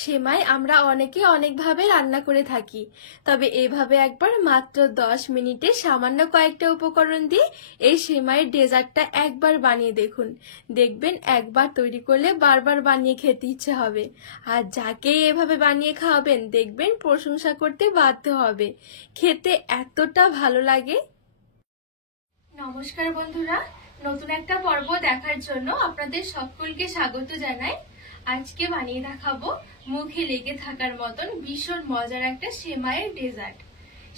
সেমাই আমরা অনেকে অনেকভাবে রান্না করে থাকি, তবে এভাবে একবার মাত্র 10 মিনিটে সামান্য কয়েকটা উপকরণ দিয়ে এই সেমাইয়ের ডেজার্টটা একবার বানিয়ে দেখুন। দেখবেন একবার তৈরি করলে বারবার বানিয়ে খেতে ইচ্ছে হবে। আর যাকেই এভাবে বানিয়ে খাওয়াবেন দেখবেন প্রশংসা করতে বাধ্য হবে। খেতে এতটা ভালো লাগে। নমস্কার বন্ধুরা, নতুন একটা পর্ব দেখার জন্য আপনাদের সকলকে স্বাগত জানাই। আজকে বানিয়ে দেখাবো মুখে লেগে থাকার মতন ভীষণ মজার একটা সেমাইয়ের ডেজার্ট।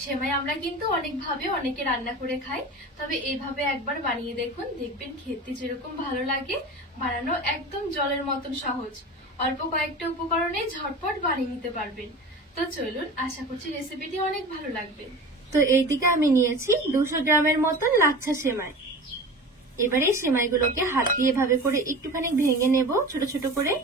সেমাই আমরা কিন্তু অনেকভাবে অনেকে রান্না করে খাই, তবে এইভাবে একবার বানিয়ে দেখুন, দেখবেন খেতে যেরকম ভালো লাগে বানানো একদম জলের মতন সহজ। অল্প কয়েকটা উপকরণে ঝটপট বানিয়ে নিতে পারবেন। তো চলুন, আশা করছি রেসিপিটি অনেক ভালো লাগবে। তো এইদিকে আমি নিয়েছি 200 গ্রামের মতন লাচ্ছা সেমাই। এবারে সেমাইগুলোকে হাত দিয়ে এভাবে করে একটুখানি ভেঙে নেব ছোট ছোট করে।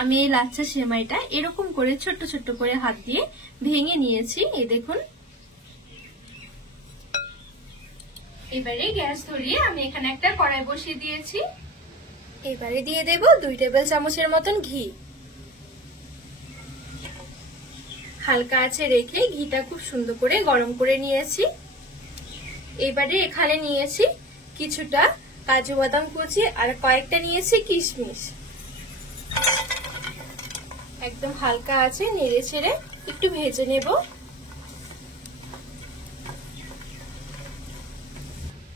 আমি এই লাচ্ছা সেমাইটা এরকম করে ছোট ছোট করে হাত দিয়ে ভেঙে নিয়েছি, এই দেখুন। এবারে গ্যাস ধরিয়ে আমি এখানে একটা কড়াই বসিয়ে দিয়েছি। এবারে দিয়ে দেব 2 টেবিল চামচের মতন ঘি। হালকা আঁচে রেখে ঘিটা খুব সুন্দর করে গরম করে নিয়েছি। এবারে এখানে নিয়েছি কিছুটা কাজু বাদাম কুচি আর কয়েকটা নিয়েছি কিশমিশ। একদম হালকা আছে নেড়ে ছেড়ে একটু ভেজে নেব।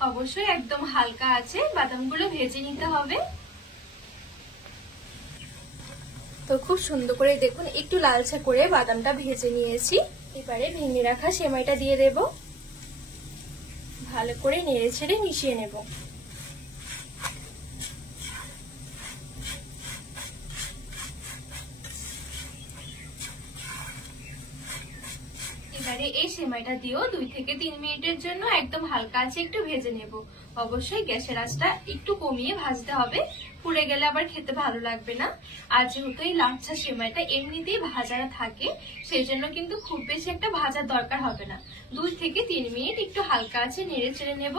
অবশ্যই একদম হালকা আছে বাদামগুলো ভেজে নিতে হবে। তো খুব সুন্দর করে দেখুন একটু লালচে করে বাদামটা ভেজে নিয়েছি। এবারে ভেঙে রাখা সেমাইটা দিয়ে দেব, ভালো করে নেড়ে ছেড়ে মিশিয়ে নেব। এবারে এই সেমাইটা দিয়েও 2 থেকে 3 মিনিটের জন্য একদম হালকা আছে একটু ভেজে নেব। অবশ্যই গ্যাসের আঁচটা একটু কমিয়ে ভাজতে হবে, পুড়ে গেলে আবার খেতে ভালো লাগবে না। আর যেহেতু এই লাচ্ছা সেমাইটা এমনিতেই ভাজা থাকে, সেই জন্য কিন্তু খুব বেশি একটা ভাজার দরকার হবে না। 2 থেকে 3 মিনিট একটু হালকা আছে নেড়ে চেড়ে নেব।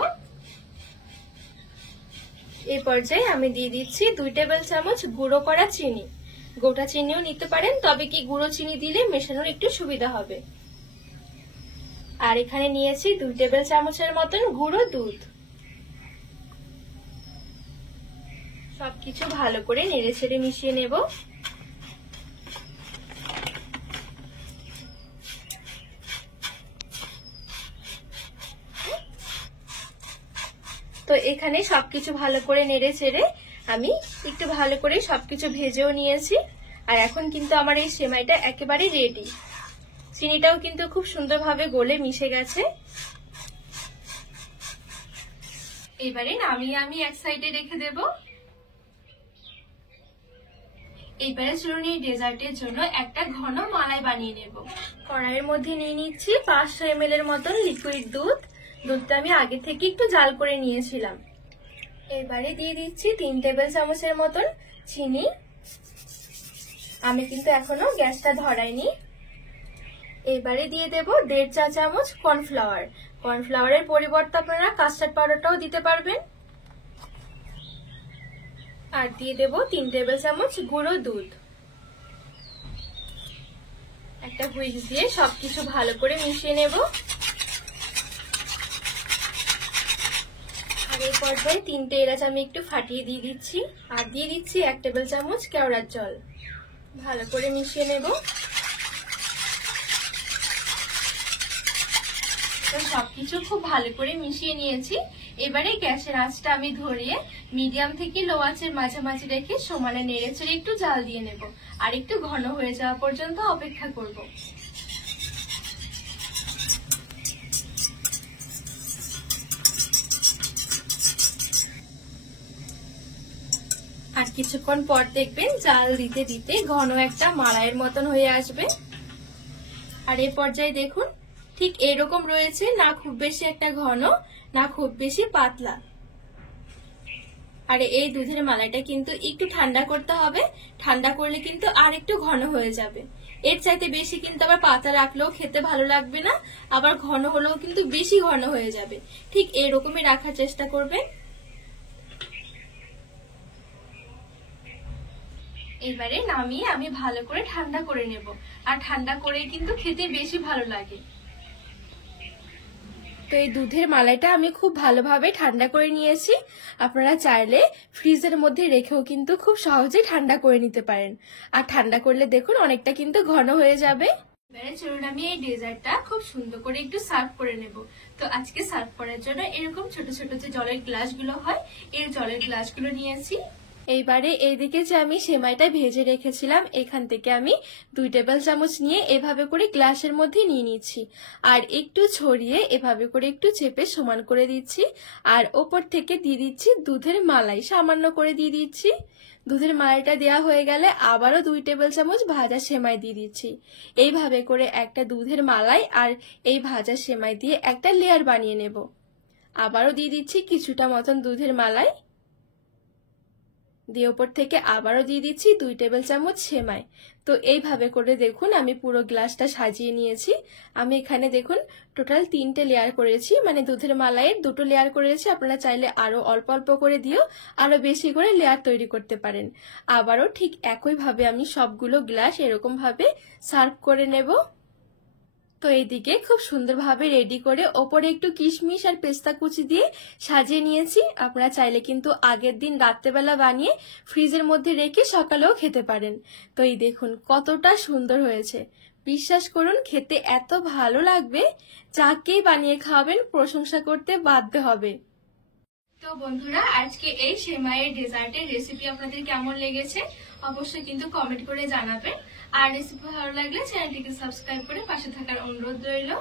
এই পর্যায়ে আমি দিয়ে দিচ্ছি 2 টেবিল চামচ গুঁড়ো করা চিনি। গোটা চিনিও নিতে পারেন, তবে কি গুঁড়ো চিনি দিলে মেশানোর একটু সুবিধা হবে। আর এখানে নিয়েছি 2 টেবিল চামচের মতন গুঁড়ো দুধ। সবকিছু ভালো করে নেড়ে ছেড়ে মিশিয়ে নেব। তো এখানে সবকিছু ভালো করে নেড়ে ছেড়ে আমি একটু ভালো করে সবকিছু ভেজেও নিয়েছি। আর এখন কিন্তু আমার এই সেমাইটা একেবারে রেডি। চিনিটাও কিন্তু খুব সুন্দরভাবে গলে মিশে গেছে। এবারে নামিয়ে আমি এক সাইডে রেখে দেব। এবারে চলুন এই ডেজার্টের জন্য একটা ঘন মালাই বানিয়ে নেব। কড়াইয়ের মধ্যে নিয়ে নিচ্ছি 500 ml এর মতন লিকুইড দুধ। দুধটা আমি আগে থেকে একটু জাল করে নিয়েছিলাম। এবারে দিয়ে দিচ্ছি 3 টেবিল চামচের মতন চিনি। আমি কিন্তু এখনো গ্যাসটা ধরাইনি। এবারে দিয়ে দেব 1.5 চা চামচ কর্নফ্লাওয়ার। কর্নফ্লাওয়ারের পরিবর্তে আপনারা কাস্টার্ড পাউডারটাও দিতে পারবেন। আর দিয়ে দেব 3 টেবিল চামচ গুঁড়ো দুধ। একটা হুইস্ক দিয়ে সবকিছু ভালো করে মিশিয়ে নেব। আর এই পর্যায়ে 3টে এলাচ আমি একটু ফাটিয়ে দিয়ে দিচ্ছি। আর দিয়ে দিচ্ছি 1 টেবিল চামচ কেওড়ার জল। ভালো করে মিশিয়ে নেব। তো সবকিছু খুব ভালো করে মিশিয়ে নিয়েছি। এবারে গ্যাসের আঁচটা আমি ধরিয়ে মিডিয়াম থেকে লো আঁচের মাঝামাঝি রেখে সমানে নেড়ে চেড়ে একটু জাল দিয়ে নেব। আর একটু ঘন হয়ে যাওয়া পর্যন্ত অপেক্ষা করব। আর কিছুক্ষণ পর দেখবেন জাল দিতে দিতে ঘন একটা মালাইয়ের মতন হয়ে আসবে। আর এই পর্যায়ে দেখুন ঠিক এরকম রয়েছে, না খুব বেশি একটা ঘন না খুব বেশি পাতলা। আর এই দুধের মালাইটা কিন্তু একটু ঠান্ডা করতে হবে, ঠান্ডা করলে কিন্তু আর একটু ঘন হয়ে যাবে। এর চাইতে বেশি কিন্তু আবার পাতা রাখলেও খেতে ভালো লাগবে না, আবার ঘন হলেও কিন্তু বেশি ঘন হয়ে যাবে। ঠিক এরকমই রাখার চেষ্টা করবেন। এবারে নামিয়ে আমি ভালো করে ঠান্ডা করে নেব, আর ঠান্ডা করে কিন্তু খেতে বেশি ভালো লাগে। তো এই দুধের মালাইটা আমি খুব ভালোভাবে ঠান্ডা করে নিয়েছি। আপনারা চাইলে ফ্রিজের মধ্যে রেখেও কিন্তু খুব সহজে ঠান্ডা করে নিতে পারেন, আর ঠান্ডা করলে দেখুন অনেকটা কিন্তু ঘন হয়ে যাবে। এবারে চলুন আমি এই ডেজার্টটা খুব সুন্দর করে একটু সার্ভ করে নেব। তো আজকে সার্ভ করার জন্য এরকম ছোট ছোট যে জলের গ্লাসগুলো হয়, এই জলের গ্লাসগুলো নিয়েছি। এইবারে এইদিকে যে আমি সেমাইটা ভেজে রেখেছিলাম, এখান থেকে আমি 2 টেবিল চামচ নিয়ে এভাবে করে গ্লাসের মধ্যে নিয়ে নিচ্ছি, আর একটু ছড়িয়ে এভাবে করে একটু চেপে সমান করে দিচ্ছি। আর ওপর থেকে দিয়ে দিচ্ছি দুধের মালাই, সামান্য করে দিয়ে দিচ্ছি। দুধের মালাইটা দেওয়া হয়ে গেলে আবারও 2 টেবিল চামচ ভাজা সেমাই দিয়ে দিচ্ছি। এইভাবে করে একটা দুধের মালাই আর এই ভাজা সেমাই দিয়ে একটা লেয়ার বানিয়ে নেব। আবারও দিয়ে দিচ্ছি কিছুটা মতন দুধের মালাই, দিয়ে ওপর থেকে আবারও দিয়ে দিচ্ছি 2 টেবিল চামচ সেমাই। তো এইভাবে করে দেখুন আমি পুরো গ্লাসটা সাজিয়ে নিয়েছি। আমি এখানে দেখুন টোটাল 3টে লেয়ার করেছি, মানে দুধের মালাইয়ের 2টো লেয়ার করেছি। আপনারা চাইলে আরো অল্প অল্প করে দিও আরো বেশি করে লেয়ার তৈরি করতে পারেন। আবারও ঠিক একইভাবে আমি সবগুলো গ্লাস এরকম ভাবে সার্ভ করে নেব। তো এইদিকে খুব সুন্দরভাবে রেডি করে ওপরে একটু কিশমিশ আর পেস্তা কুচি দিয়ে সাজিয়ে নিয়েছি। আপনারা চাইলে কিন্তু আগের দিন রাত্রেবেলা বানিয়ে ফ্রিজের মধ্যে রেখে সকালেও খেতে পারেন। তো এই দেখুন কতটা সুন্দর হয়েছে, বিশ্বাস করুন খেতে এত ভালো লাগবে, যাকেই বানিয়ে খাওয়াবেন প্রশংসা করতে বাধ্য হবে। তো বন্ধুরা, আজকে এই সেমাইয়ের ডেজার্টের রেসিপি আপনাদের কেমন লেগেছে অবশ্যই কিন্তু কমেন্ট করে জানাবেন। আর রেসিপি ভালো লাগলে চ্যানেলটিকে সাবস্ক্রাইব করে পাশে থাকার অনুরোধ রইল।